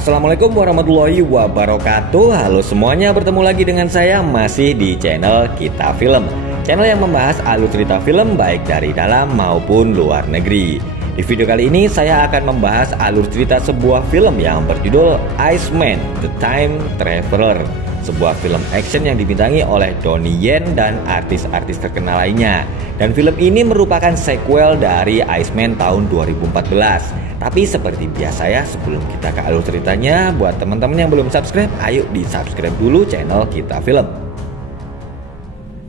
Assalamualaikum warahmatullahi wabarakatuh. Halo semuanya, bertemu lagi dengan saya masih di channel Kita Film, channel yang membahas alur cerita film baik dari dalam maupun luar negeri. Di video kali ini saya akan membahas alur cerita sebuah film yang berjudul Iceman: The Time Traveler, sebuah film action yang dibintangi oleh Donnie Yen dan artis-artis terkenal lainnya. Dan film ini merupakan sequel dari Iceman tahun 2014. Tapi seperti biasa ya, sebelum kita ke alur ceritanya, buat teman-teman yang belum subscribe, ayo di subscribe dulu channel Kita Film.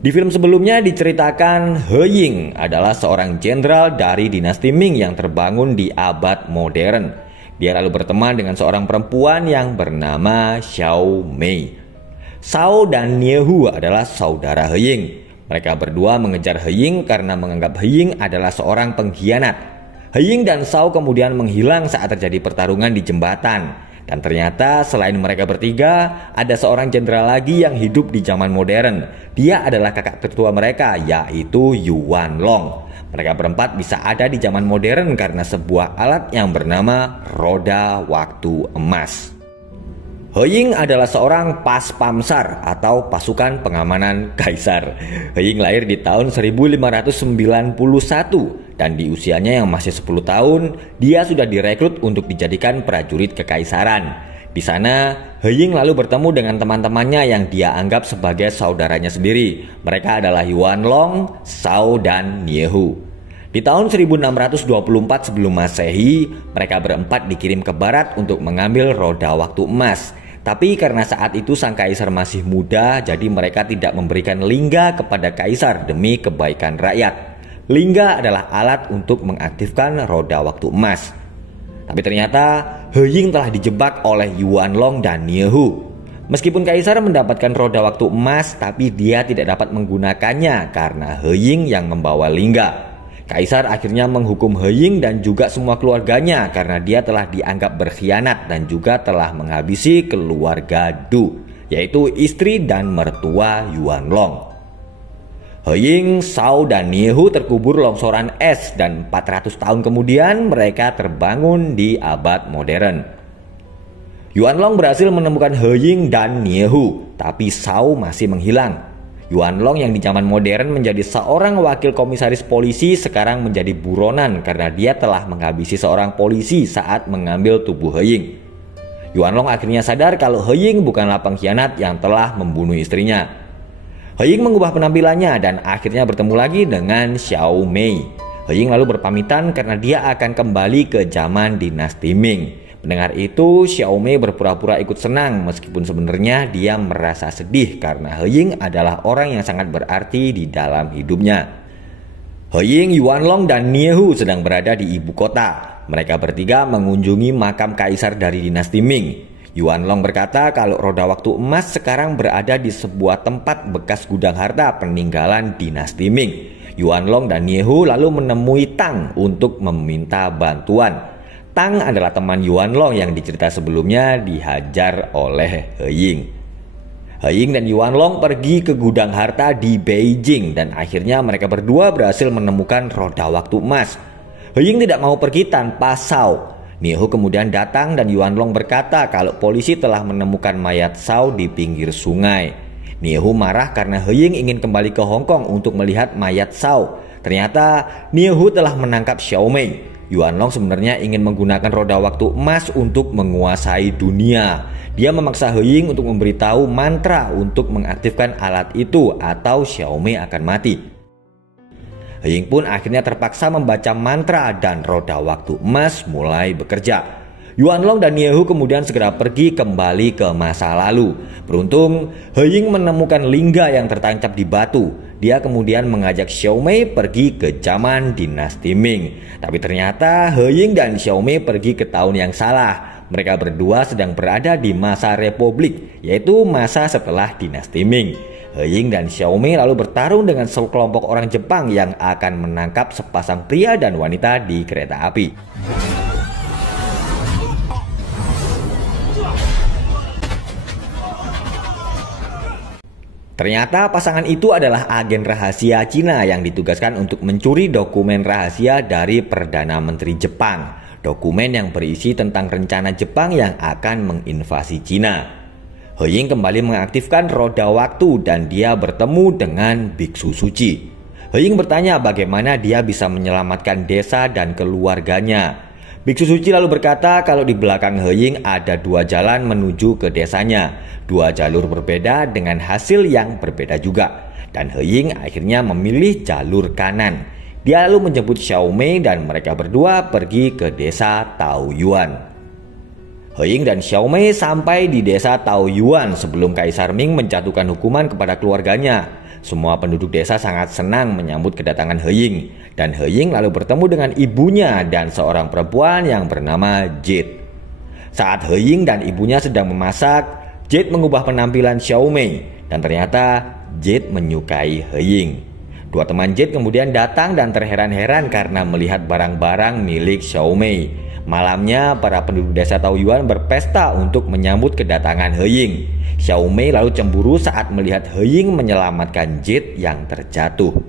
Di film sebelumnya diceritakan He Ying adalah seorang jenderal dari dinasti Ming yang terbangun di abad modern. Dia lalu berteman dengan seorang perempuan yang bernama Xiao Mei. Shao dan Niehu adalah saudara He Ying. Mereka berdua mengejar He Ying karena menganggap He Ying adalah seorang pengkhianat. He Ying dan Shao kemudian menghilang saat terjadi pertarungan di jembatan. Dan ternyata selain mereka bertiga, ada seorang jenderal lagi yang hidup di zaman modern. Dia adalah kakak tertua mereka, yaitu Yuan Long. Mereka berempat bisa ada di zaman modern karena sebuah alat yang bernama roda waktu emas. He Ying adalah seorang Paspamsar atau pasukan pengamanan kaisar. He Ying lahir di tahun 1591 dan di usianya yang masih 10 tahun, dia sudah direkrut untuk dijadikan prajurit kekaisaran. Di sana, He Ying lalu bertemu dengan teman-temannya yang dia anggap sebagai saudaranya sendiri. Mereka adalah Yuan Long, Shao, dan Niehu. Di tahun 1624 sebelum Masehi, mereka berempat dikirim ke barat untuk mengambil roda waktu emas. Tapi karena saat itu sang kaisar masih muda, jadi mereka tidak memberikan lingga kepada kaisar demi kebaikan rakyat. Lingga adalah alat untuk mengaktifkan roda waktu emas. Tapi ternyata He Ying telah dijebak oleh Yuan Long dan Niehu. Meskipun kaisar mendapatkan roda waktu emas, tapi dia tidak dapat menggunakannya karena He Ying yang membawa lingga. Kaisar akhirnya menghukum He Ying dan juga semua keluarganya karena dia telah dianggap berkhianat dan juga telah menghabisi keluarga Du, yaitu istri dan mertua Yuan Long. He Ying, Shao, dan Niehu terkubur longsoran es dan 400 tahun kemudian mereka terbangun di abad modern. Yuan Long berhasil menemukan He Ying dan Niehu, tapi Shao masih menghilang. Yuan Long yang di zaman modern menjadi seorang wakil komisaris polisi sekarang menjadi buronan karena dia telah menghabisi seorang polisi saat mengambil tubuh He Ying. Yuan Long akhirnya sadar kalau He Ying bukanlah pengkhianat yang telah membunuh istrinya. He Ying mengubah penampilannya dan akhirnya bertemu lagi dengan Xiao Mei. He Ying lalu berpamitan karena dia akan kembali ke zaman dinasti Ming. Mendengar itu, Xiao Mei berpura-pura ikut senang meskipun sebenarnya dia merasa sedih karena He Ying adalah orang yang sangat berarti di dalam hidupnya. He Ying, Yuan Long, dan Niehu sedang berada di ibu kota. Mereka bertiga mengunjungi makam kaisar dari dinasti Ming. Yuan Long berkata kalau roda waktu emas sekarang berada di sebuah tempat bekas gudang harta peninggalan dinasti Ming. Yuan Long dan Niehu lalu menemui Tang untuk meminta bantuan. Tang adalah teman Yuan Long yang dicerita sebelumnya dihajar oleh He Ying. He Ying dan Yuan Long pergi ke gudang harta di Beijing dan akhirnya mereka berdua berhasil menemukan roda waktu emas. He Ying tidak mau pergi tanpa Shao. Niehu kemudian datang dan Yuan Long berkata kalau polisi telah menemukan mayat Shao di pinggir sungai. Niehu marah karena He Ying ingin kembali ke Hong Kong untuk melihat mayat Shao. Ternyata Niehu telah menangkap Xiao Mei. Yuan Long sebenarnya ingin menggunakan roda waktu emas untuk menguasai dunia. Dia memaksa He Ying untuk memberitahu mantra untuk mengaktifkan alat itu atau Xiao Mei akan mati. He Ying pun akhirnya terpaksa membaca mantra dan roda waktu emas mulai bekerja. Yuan Long dan Niehu kemudian segera pergi kembali ke masa lalu. Beruntung, He Ying menemukan lingga yang tertancap di batu. Dia kemudian mengajak Xiao Mei pergi ke zaman dinasti Ming. Tapi ternyata He Ying dan Xiao Mei pergi ke tahun yang salah. Mereka berdua sedang berada di masa Republik, yaitu masa setelah dinasti Ming. He Ying dan Xiao Mei lalu bertarung dengan sekelompok orang Jepang yang akan menangkap sepasang pria dan wanita di kereta api. Ternyata pasangan itu adalah agen rahasia Cina yang ditugaskan untuk mencuri dokumen rahasia dari Perdana Menteri Jepang. dokumen yang berisi tentang rencana Jepang yang akan menginvasi Cina. He Ying kembali mengaktifkan roda waktu dan dia bertemu dengan biksu suci. He Ying bertanya bagaimana dia bisa menyelamatkan desa dan keluarganya. Biksu suci lalu berkata kalau di belakang He Ying ada 2 jalan menuju ke desanya, 2 jalur berbeda dengan hasil yang berbeda juga. Dan He Ying akhirnya memilih jalur kanan. Dia lalu menjemput Xiao Mei dan mereka berdua pergi ke desa Taoyuan. He Ying dan Xiao Mei sampai di desa Taoyuan sebelum Kaisar Ming menjatuhkan hukuman kepada keluarganya. Semua penduduk desa sangat senang menyambut kedatangan He Ying. Dan He Ying lalu bertemu dengan ibunya dan seorang perempuan yang bernama Jade. Saat He Ying dan ibunya sedang memasak, Jade mengubah penampilan Xiao Mei. Dan ternyata Jade menyukai He Ying. 2 teman Jade kemudian datang dan terheran-heran karena melihat barang-barang milik Xiao Mei. Malamnya para penduduk desa Taoyuan berpesta untuk menyambut kedatangan He Ying. Xiao Mei lalu cemburu saat melihat He Ying menyelamatkan Jade yang terjatuh.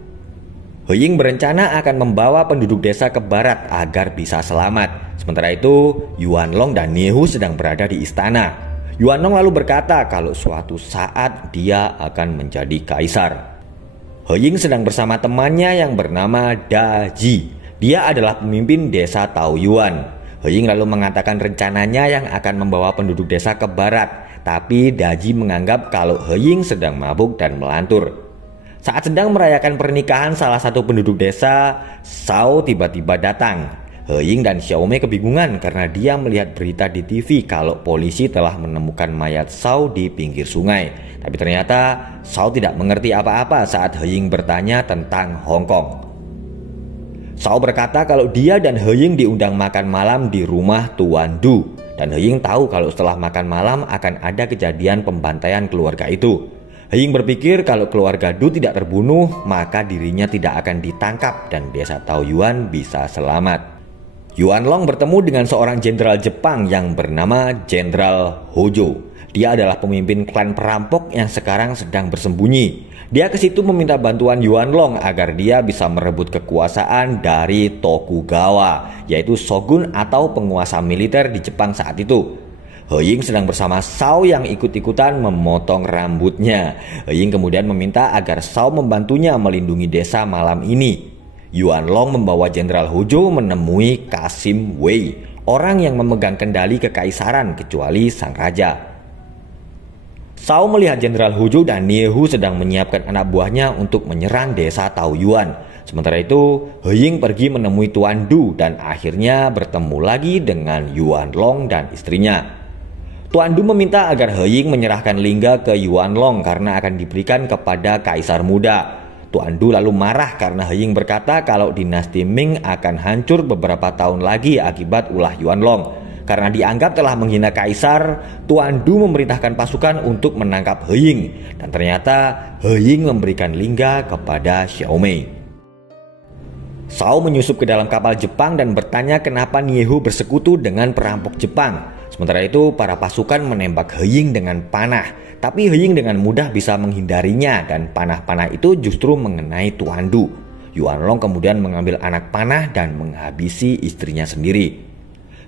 He Ying berencana akan membawa penduduk desa ke barat agar bisa selamat. Sementara itu, Yuan Long dan Nie Hu sedang berada di istana. Yuan Long lalu berkata kalau suatu saat dia akan menjadi kaisar. He Ying sedang bersama temannya yang bernama Da Ji. Dia adalah pemimpin desa Taoyuan. He Ying lalu mengatakan rencananya yang akan membawa penduduk desa ke barat. Tapi Da Ji menganggap kalau He Ying sedang mabuk dan melantur. Saat sedang merayakan pernikahan salah satu penduduk desa, Shao tiba-tiba datang. He Ying dan Xiao Mei kebingungan karena dia melihat berita di TV kalau polisi telah menemukan mayat Shao di pinggir sungai. Tapi ternyata Shao tidak mengerti apa-apa saat He Ying bertanya tentang Hong Kong. Shao berkata kalau dia dan He Ying diundang makan malam di rumah Tuan Du. Dan He Ying tahu kalau setelah makan malam akan ada kejadian pembantaian keluarga itu. He Ying berpikir kalau keluarga Du tidak terbunuh, maka dirinya tidak akan ditangkap dan desa Taoyuan bisa selamat. Yuan Long bertemu dengan seorang jenderal Jepang yang bernama Jenderal Hojo. Dia adalah pemimpin klan perampok yang sekarang sedang bersembunyi. Dia ke situ meminta bantuan Yuan Long agar dia bisa merebut kekuasaan dari Tokugawa, yaitu shogun atau penguasa militer di Jepang saat itu. He Ying sedang bersama Shao yang ikut-ikutan memotong rambutnya. He Ying kemudian meminta agar Shao membantunya melindungi desa malam ini. Yuan Long membawa Jenderal Hojo menemui Kasim Wei, orang yang memegang kendali kekaisaran kecuali sang raja. Shao melihat Jenderal Hojo dan Nie Hu sedang menyiapkan anak buahnya untuk menyerang desa Taoyuan. Sementara itu, He Ying pergi menemui Tuan Du dan akhirnya bertemu lagi dengan Yuan Long dan istrinya. Tuan Du meminta agar He Ying menyerahkan Lingga ke Yuan Long karena akan diberikan kepada kaisar muda. Tuan Du lalu marah karena He Ying berkata kalau dinasti Ming akan hancur beberapa tahun lagi akibat ulah Yuan Long. Karena dianggap telah menghina kaisar, Tuan Du memerintahkan pasukan untuk menangkap He Ying. Dan ternyata He Ying memberikan Lingga kepada Xiao Mei. Shao menyusup ke dalam kapal Jepang dan bertanya kenapa Nie Hu bersekutu dengan perampok Jepang. Sementara itu para pasukan menembak He Ying dengan panah. Tapi He Ying dengan mudah bisa menghindarinya dan panah-panah itu justru mengenai Tuan Du. Yuan Long kemudian mengambil anak panah dan menghabisi istrinya sendiri.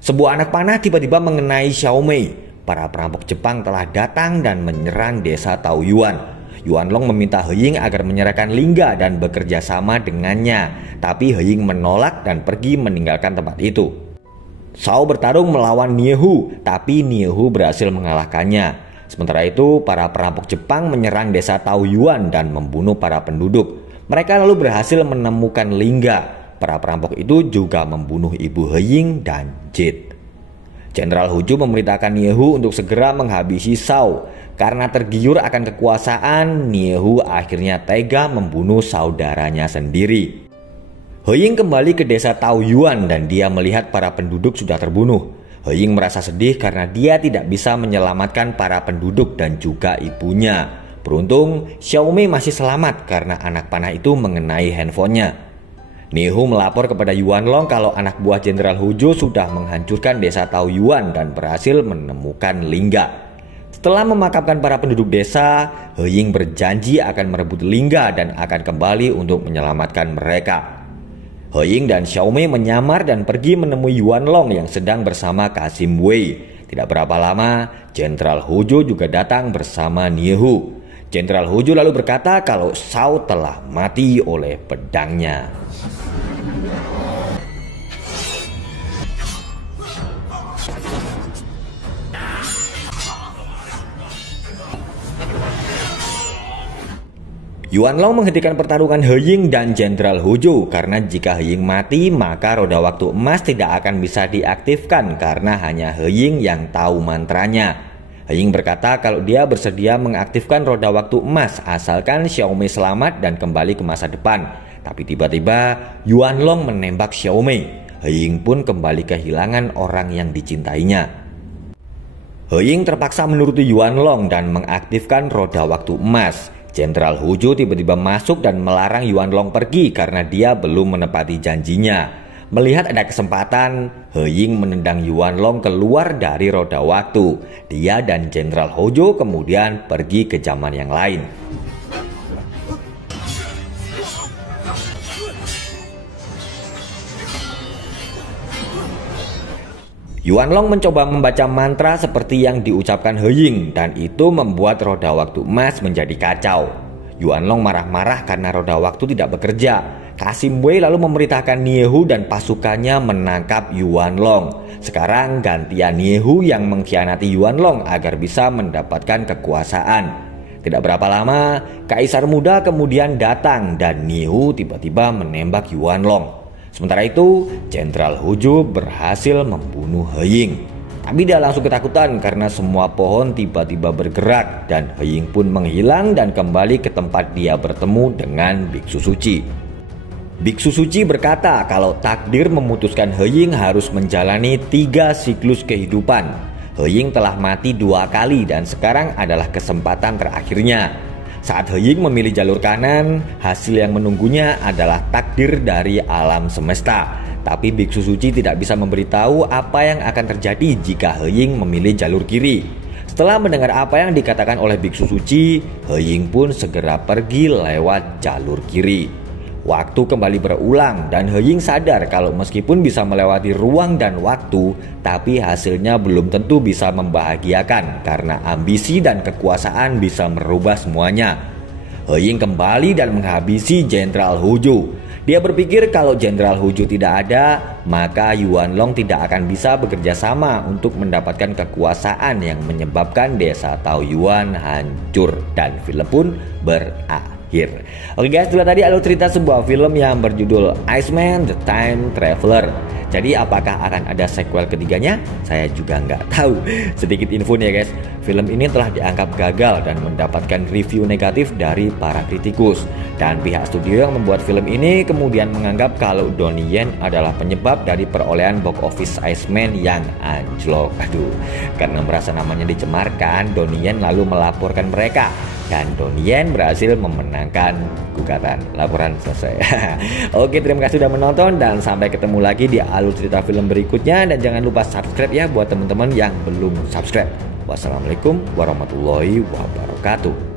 Sebuah anak panah tiba-tiba mengenai Xiao Mei. Para perampok Jepang telah datang dan menyerang desa Taoyuan. Yuan Long meminta He Ying agar menyerahkan Lingga dan bekerja sama dengannya. Tapi He Ying menolak dan pergi meninggalkan tempat itu. Shao bertarung melawan Nie Hu, tapi Nie Hu berhasil mengalahkannya. Sementara itu, para perampok Jepang menyerang desa Taoyuan dan membunuh para penduduk. Mereka lalu berhasil menemukan Lingga. Para perampok itu juga membunuh ibu He Ying dan Jade. Jenderal Hojo memerintahkan Nie Hu untuk segera menghabisi Shao. Karena tergiur akan kekuasaan, Nie Hu akhirnya tega membunuh saudaranya sendiri. He Ying kembali ke desa Taoyuan dan dia melihat para penduduk sudah terbunuh. He Ying merasa sedih karena dia tidak bisa menyelamatkan para penduduk dan juga ibunya. Beruntung, Xiao Mei masih selamat karena anak panah itu mengenai handphonenya. Nie Hu melapor kepada Yuan Long kalau anak buah Jenderal Hojo sudah menghancurkan desa Taoyuan dan berhasil menemukan Lingga. Setelah memakamkan para penduduk desa, He Ying berjanji akan merebut Lingga dan akan kembali untuk menyelamatkan mereka. He Ying dan Xiao Mei menyamar dan pergi menemui Yuan Long yang sedang bersama Kasim Wei. Tidak berapa lama, Jenderal Hu Zhou juga datang bersama Nie Hu. Jenderal Hu Zhou lalu berkata kalau Shao telah mati oleh pedangnya. Yuan Long menghentikan pertarungan He Ying dan Jenderal Hu Zhou karena jika He Ying mati maka roda waktu emas tidak akan bisa diaktifkan karena hanya He Ying yang tahu mantranya. He Ying berkata kalau dia bersedia mengaktifkan roda waktu emas asalkan Xiao Mei selamat dan kembali ke masa depan. Tapi tiba-tiba Yuan Long menembak Xiao Mei. He Ying pun kembali kehilangan orang yang dicintainya. He Ying terpaksa menuruti Yuan Long dan mengaktifkan roda waktu emas. Jenderal Hu Zhou tiba-tiba masuk dan melarang Yuan Long pergi karena dia belum menepati janjinya. Melihat ada kesempatan, He Ying menendang Yuan Long keluar dari roda waktu. Dia dan Jenderal Hu Zhou kemudian pergi ke zaman yang lain. Yuan Long mencoba membaca mantra seperti yang diucapkan He Ying dan itu membuat roda waktu emas menjadi kacau. Yuan Long marah-marah karena roda waktu tidak bekerja. Kasim Wei lalu memerintahkan Nie Hu dan pasukannya menangkap Yuan Long. Sekarang gantian Nie Hu yang mengkhianati Yuan Long agar bisa mendapatkan kekuasaan. Tidak berapa lama, Kaisar Muda kemudian datang dan Nie Hu tiba-tiba menembak Yuan Long. Sementara itu, Jenderal Hu Zhou berhasil membunuh He Ying. Tapi dia langsung ketakutan karena semua pohon tiba-tiba bergerak dan He Ying pun menghilang dan kembali ke tempat dia bertemu dengan Biksu Suci. Biksu Suci berkata kalau takdir memutuskan He Ying harus menjalani 3 siklus kehidupan. He Ying telah mati 2 kali dan sekarang adalah kesempatan terakhirnya. Saat He Ying memilih jalur kanan, hasil yang menunggunya adalah takdir dari alam semesta. Tapi Biksu Suci tidak bisa memberitahu apa yang akan terjadi jika He Ying memilih jalur kiri. Setelah mendengar apa yang dikatakan oleh Biksu Suci, He Ying pun segera pergi lewat jalur kiri. Waktu kembali berulang dan He Ying sadar kalau meskipun bisa melewati ruang dan waktu, tapi hasilnya belum tentu bisa membahagiakan karena ambisi dan kekuasaan bisa merubah semuanya. He Ying kembali dan menghabisi Jenderal Hu Zhou. Dia berpikir kalau Jenderal Hu Zhou tidak ada, maka Yuan Long tidak akan bisa bekerja sama untuk mendapatkan kekuasaan yang menyebabkan desa Taoyuan hancur dan film pun berakhir. Oke guys, itulah tadi alur cerita sebuah film yang berjudul Iceman The Time Traveler. Jadi apakah akan ada sequel ketiganya? Saya juga nggak tahu. Sedikit info nih ya guys, film ini telah dianggap gagal dan mendapatkan review negatif dari para kritikus. Dan pihak studio yang membuat film ini kemudian menganggap kalau Donnie Yen adalah penyebab dari perolehan box office Iceman yang anjlok. Karena merasa namanya dicemarkan, Donnie Yen lalu melaporkan mereka. Dan Donnie Yen berhasil memenangkan gugatan. Laporan selesai. Oke, terima kasih sudah menonton dan sampai ketemu lagi di alur cerita film berikutnya. Dan jangan lupa subscribe ya buat teman-teman yang belum subscribe. Wassalamualaikum warahmatullahi wabarakatuh.